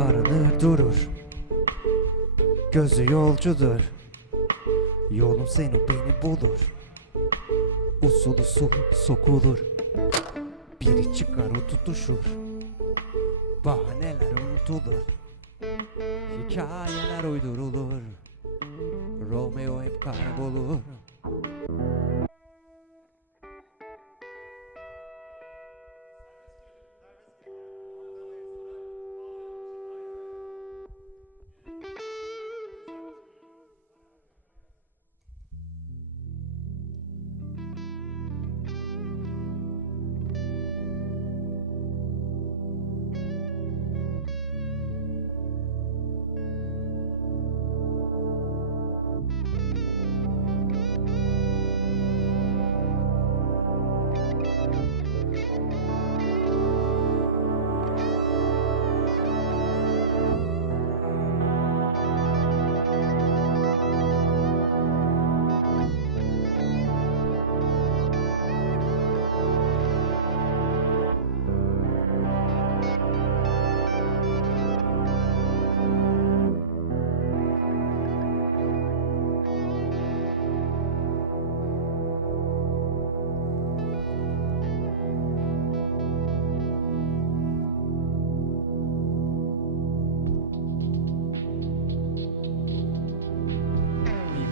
Aranır durur. Gözü yolcudur. Yolun seni beni bulur. Usul usul sokulur. Biri çıkar o tutuşur. Bahaneler unutulur. Hikayeler uydurulur. Romeo hep kaybolur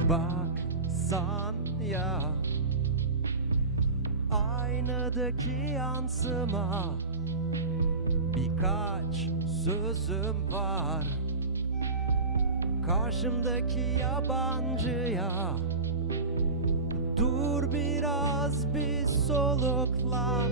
baksan ya. Aynadaki yansıma Birkaç sözüm var. Karşımdaki yabancıya Dur biraz bir soluklan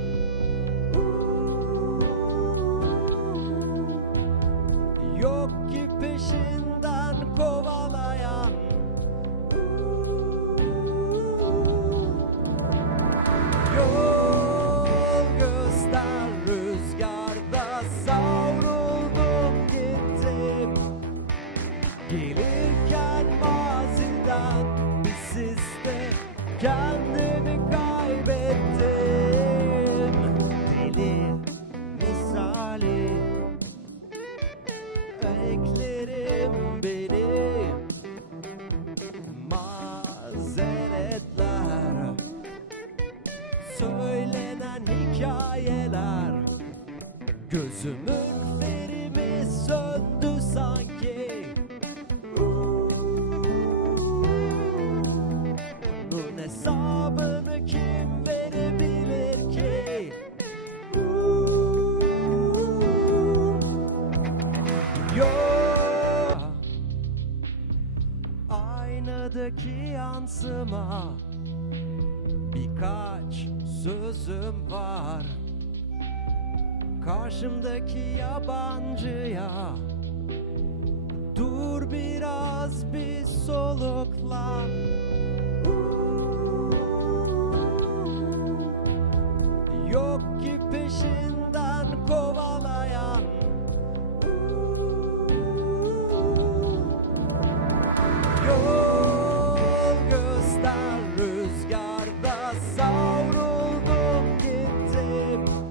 Söylenen hikayeler. Gözümün ferimi söndü sanki Yok. Aynadaki yansıma. Birkaç sözüm var. Karşımdaki yabancıya. Dur biraz bir soluklan. Yok